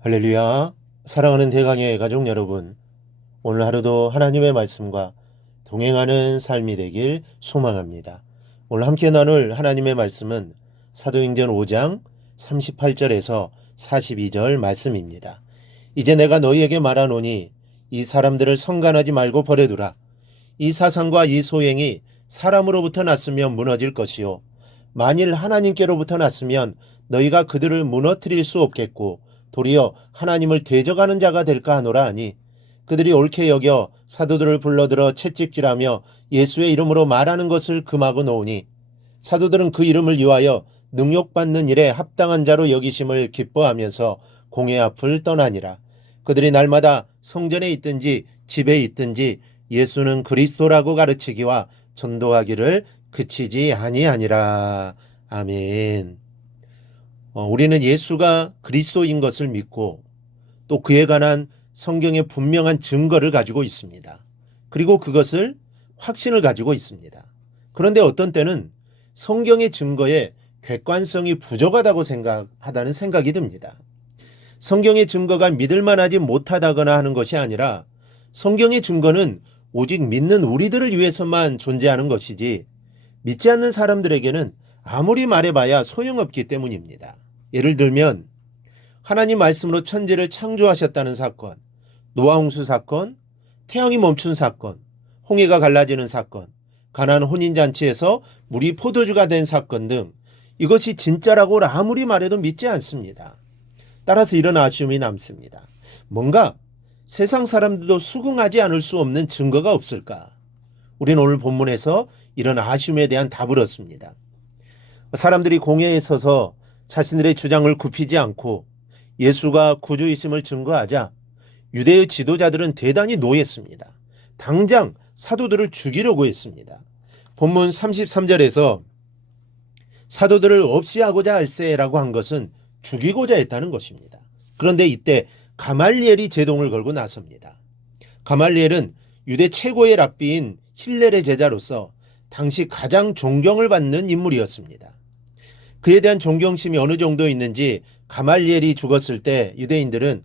할렐루야. 사랑하는 대강의 가족 여러분, 오늘 하루도 하나님의 말씀과 동행하는 삶이 되길 소망합니다. 오늘 함께 나눌 하나님의 말씀은 사도행전 5장 38절에서 42절 말씀입니다. 이제 내가 너희에게 말하노니 이 사람들을 성간하지 말고 버려두라. 이 사상과 이 소행이 사람으로부터 났으면 무너질 것이요 만일 하나님께로부터 났으면 너희가 그들을 무너뜨릴 수 없겠고 도리어 하나님을 대적하는 자가 될까 하노라 하니, 그들이 옳게 여겨 사도들을 불러들어 채찍질하며 예수의 이름으로 말하는 것을 금하고 놓으니, 사도들은 그 이름을 위하여 능욕받는 일에 합당한 자로 여기심을 기뻐하면서 공회 앞을 떠나니라. 그들이 날마다 성전에 있든지 집에 있든지 예수는 그리스도라고 가르치기와 전도하기를 그치지 아니하니라. 아멘. 우리는 예수가 그리스도인 것을 믿고 또 그에 관한 성경의 분명한 증거를 가지고 있습니다. 그리고 그것을 확신을 가지고 있습니다. 그런데 어떤 때는 성경의 증거에 객관성이 부족하다고 생각하다는 생각이 듭니다. 성경의 증거가 믿을만하지 못하다거나 하는 것이 아니라 성경의 증거는 오직 믿는 우리들을 위해서만 존재하는 것이지 믿지 않는 사람들에게는 아무리 말해봐야 소용없기 때문입니다. 예를 들면 하나님 말씀으로 천지를 창조하셨다는 사건, 노아홍수 사건, 태양이 멈춘 사건, 홍해가 갈라지는 사건, 가나안 혼인잔치에서 물이 포도주가 된 사건 등 이것이 진짜라고 아무리 말해도 믿지 않습니다. 따라서 이런 아쉬움이 남습니다. 뭔가 세상 사람들도 수긍하지 않을 수 없는 증거가 없을까? 우리는 오늘 본문에서 이런 아쉬움에 대한 답을 얻습니다. 사람들이 공회에 서서 자신들의 주장을 굽히지 않고 예수가 구주이심을 증거하자 유대의 지도자들은 대단히 노했습니다. 당장 사도들을 죽이려고 했습니다. 본문 33절에서 사도들을 없이 하고자 할세라고 한 것은 죽이고자 했다는 것입니다. 그런데 이때 가말리엘이 제동을 걸고 나섭니다. 가말리엘은 유대 최고의 랍비인 힐렐의 제자로서 당시 가장 존경을 받는 인물이었습니다. 그에 대한 존경심이 어느 정도 있는지 가말리엘이 죽었을 때 유대인들은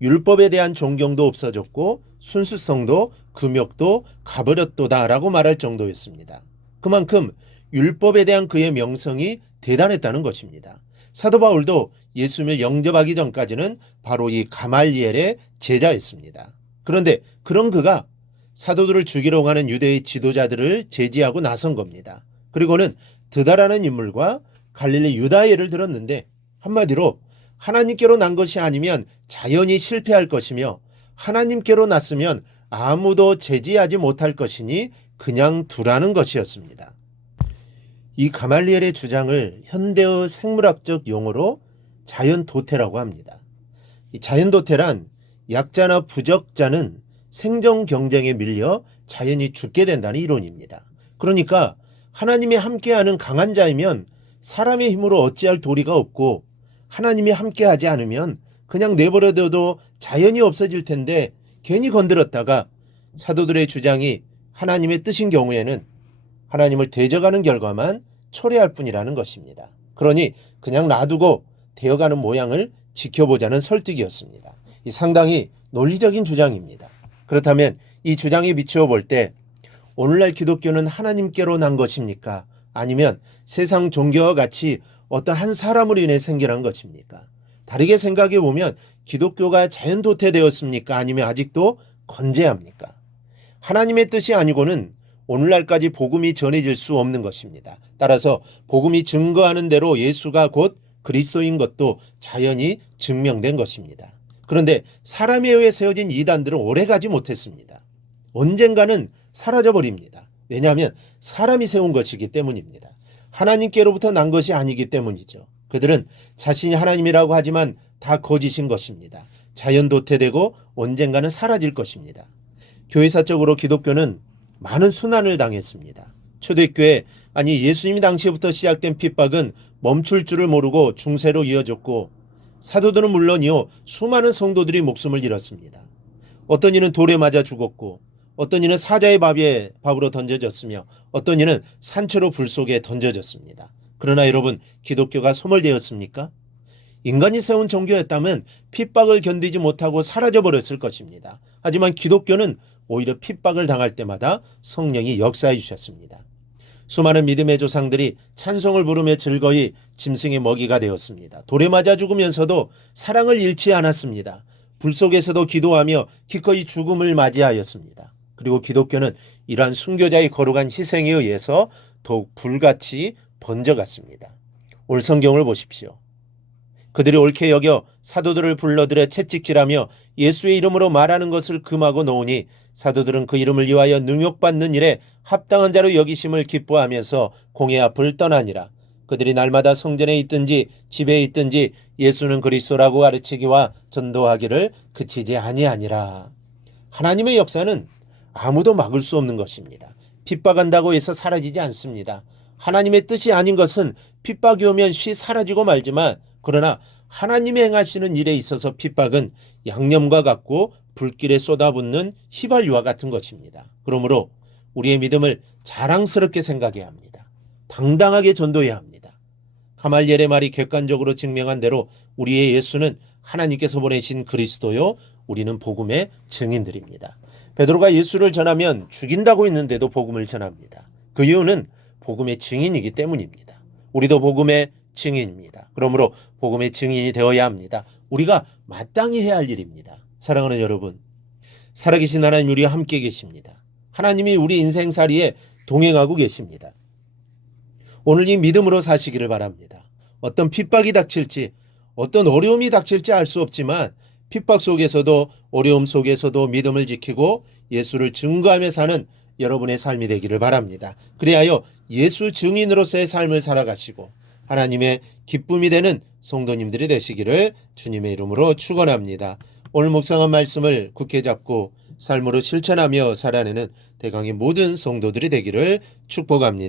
율법에 대한 존경도 없어졌고 순수성도 금욕도 가버렸도다라고 말할 정도였습니다. 그만큼 율법에 대한 그의 명성이 대단했다는 것입니다. 사도 바울도 예수님을 영접하기 전까지는 바로 이 가말리엘의 제자였습니다. 그런데 그런 그가 사도들을 죽이려고 하는 유대의 지도자들을 제지하고 나선 겁니다. 그리고는 드다라는 인물과 갈릴리 유다의 예를 들었는데, 한마디로 하나님께로 난 것이 아니면 자연히 실패할 것이며 하나님께로 났으면 아무도 제지하지 못할 것이니 그냥 두라는 것이었습니다. 이 가말리엘의 주장을 현대의 생물학적 용어로 자연도태라고 합니다. 이 자연도태란 약자나 부적자는 생존 경쟁에 밀려 자연히 죽게 된다는 이론입니다. 그러니까 하나님이 함께하는 강한 자이면 사람의 힘으로 어찌할 도리가 없고, 하나님이 함께하지 않으면 그냥 내버려둬도 자연이 없어질 텐데 괜히 건드렸다가 사도들의 주장이 하나님의 뜻인 경우에는 하나님을 대적하는 결과만 초래할 뿐이라는 것입니다. 그러니 그냥 놔두고 되어가는 모양을 지켜보자는 설득이었습니다. 이 상당히 논리적인 주장입니다. 그렇다면 이 주장에 비추어 볼 때 오늘날 기독교는 하나님께로 난 것입니까? 아니면 세상 종교와 같이 어떤 한 사람으로 인해 생겨난 것입니까? 다르게 생각해 보면 기독교가 자연도태되었습니까? 아니면 아직도 건재합니까? 하나님의 뜻이 아니고는 오늘날까지 복음이 전해질 수 없는 것입니다. 따라서 복음이 증거하는 대로 예수가 곧 그리스도인 것도 자연히 증명된 것입니다. 그런데 사람에 의해 세워진 이단들은 오래가지 못했습니다. 언젠가는 사라져버립니다. 왜냐하면 사람이 세운 것이기 때문입니다. 하나님께로부터 난 것이 아니기 때문이죠. 그들은 자신이 하나님이라고 하지만 다 거짓인 것입니다. 자연도태되고 언젠가는 사라질 것입니다. 교회사적으로 기독교는 많은 순환을 당했습니다. 초대교회, 아니 예수님이 당시부터 시작된 핍박은 멈출 줄을 모르고 중세로 이어졌고, 사도들은 물론이요 수많은 성도들이 목숨을 잃었습니다. 어떤 이는 돌에 맞아 죽었고, 어떤 이는 사자의 밥으로 던져졌으며, 어떤 이는 산채로 불 속에 던져졌습니다. 그러나 여러분, 기독교가 소멸되었습니까? 인간이 세운 종교였다면 핍박을 견디지 못하고 사라져버렸을 것입니다. 하지만 기독교는 오히려 핍박을 당할 때마다 성령이 역사해 주셨습니다. 수많은 믿음의 조상들이 찬송을 부르며 즐거이 짐승의 먹이가 되었습니다. 돌에 맞아 죽으면서도 사랑을 잃지 않았습니다. 불 속에서도 기도하며 기꺼이 죽음을 맞이하였습니다. 그리고 기독교는 이러한 순교자의 거룩한 희생에 의해서 더욱 불같이 번져갔습니다. 올 성경을 보십시오. 그들이 옳게 여겨 사도들을 불러들여 채찍질하며 예수의 이름으로 말하는 것을 금하고 놓으니 사도들은 그 이름을 위하여 능욕받는 일에 합당한 자로 여기심을 기뻐하면서 공회 앞을 떠나니라. 그들이 날마다 성전에 있든지 집에 있든지 예수는 그리스도라고 가르치기와 전도하기를 그치지 아니하니라. 하나님의 역사는 아무도 막을 수 없는 것입니다. 핍박한다고 해서 사라지지 않습니다. 하나님의 뜻이 아닌 것은 핍박이 오면 쉬 사라지고 말지만, 그러나 하나님이 행하시는 일에 있어서 핍박은 양념과 같고 불길에 쏟아붓는 휘발유와 같은 것입니다. 그러므로 우리의 믿음을 자랑스럽게 생각해야 합니다. 당당하게 전도해야 합니다. 가말리엘의 말이 객관적으로 증명한 대로 우리의 예수는 하나님께서 보내신 그리스도요, 우리는 복음의 증인들입니다. 베드로가 예수를 전하면 죽인다고 했는데도 복음을 전합니다. 그 이유는 복음의 증인이기 때문입니다. 우리도 복음의 증인입니다. 그러므로 복음의 증인이 되어야 합니다. 우리가 마땅히 해야 할 일입니다. 사랑하는 여러분, 살아계신 하나님 우리와 함께 계십니다. 하나님이 우리 인생살이에 동행하고 계십니다. 오늘 이 믿음으로 사시기를 바랍니다. 어떤 핍박이 닥칠지, 어떤 어려움이 닥칠지 알 수 없지만 핍박 속에서도 어려움 속에서도 믿음을 지키고 예수를 증거하며 사는 여러분의 삶이 되기를 바랍니다. 그리하여 예수 증인으로서의 삶을 살아가시고 하나님의 기쁨이 되는 성도님들이 되시기를 주님의 이름으로 축원합니다. 오늘 묵상한 말씀을 굳게 잡고 삶으로 실천하며 살아내는 대강의 모든 성도들이 되기를 축복합니다.